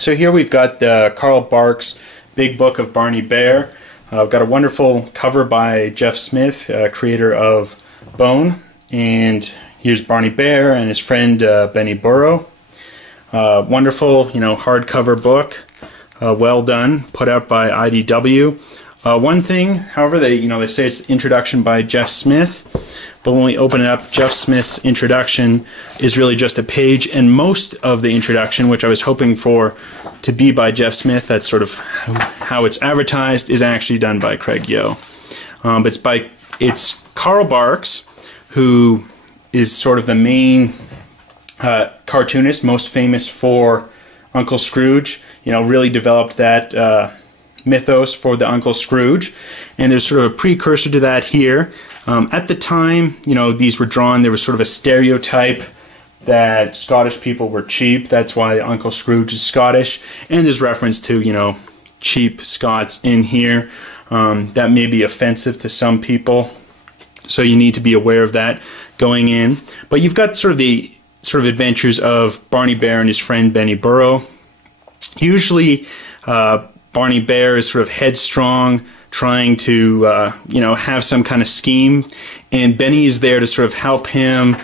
So here we've got Carl Barks' Big Book of Barney Bear. I've got a wonderful cover by Jeff Smith, creator of Bone. And here's Barney Bear and his friend Benny Burrow. Wonderful, hardcover book. Well done, put out by IDW. One thing, however, they say it's introduction by Jeff Smith, but when we open it up, Jeff Smith's introduction is really just a page, and most of the introduction, which I was hoping for to be by Jeff Smith, that's sort of how it's advertised, is actually done by Craig Yo. But it's Carl Barks, who is sort of the main cartoonist, most famous for Uncle Scrooge. Really developed that mythos for the Uncle Scrooge, and there's sort of a precursor to that here. At the time, these were drawn, there was sort of a stereotype that Scottish people were cheap. That's why Uncle Scrooge is Scottish, and there's reference to, cheap Scots in here. That may be offensive to some people, so you need to be aware of that going in. But you've got sort of the adventures of Barney Bear and his friend Benny Burrow. Usually, Barney Bear is sort of headstrong, trying to, have some kind of scheme, and Benny is there to sort of help him,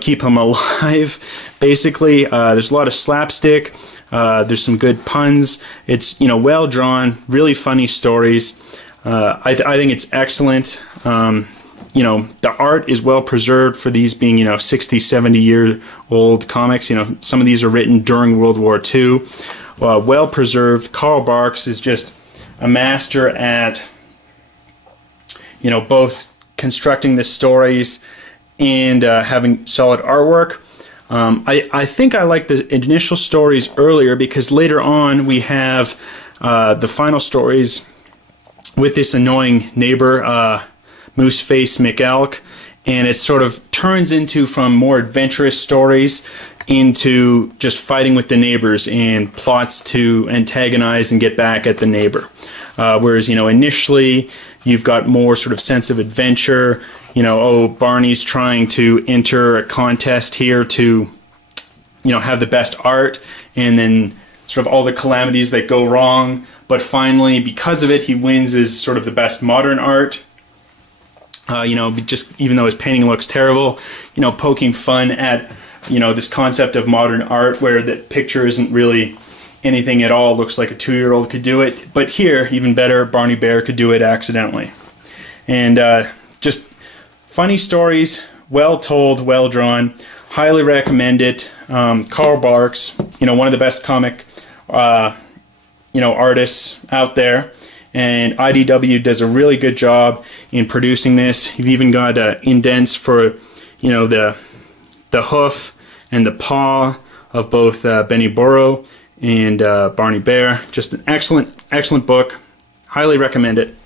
keep him alive, basically. There's a lot of slapstick, there's some good puns, it's, well drawn, really funny stories. I think it's excellent. The art is well preserved for these being, 60, 70-year-old comics. Some of these are written during World War II. Well preserved. Carl Barks is just a master at, both constructing the stories and having solid artwork. I think I like the initial stories earlier, because later on we have the final stories with this annoying neighbor, Mooseface McElk, and it sort of turns into, from more adventurous stories, into just fighting with the neighbors and plots to antagonize and get back at the neighbor. Whereas, initially you've got more sort of sense of adventure. Barney's trying to enter a contest here to, have the best art, and then sort of all the calamities that go wrong. But finally, because of it, he wins as sort of the best modern art. Just even though his painting looks terrible, poking fun at this concept of modern art where the picture isn't really anything at all, looks like a 2-year-old could do it. But here, even better, Barney Bear could do it accidentally. And just funny stories, well told, well drawn, highly recommend it. Carl Barks, one of the best comic artists out there. And IDW does a really good job in producing this. You've even got indents for, the hoof and the paw of both Benny Burrow and Barney Bear. Just an excellent book. Highly recommend it.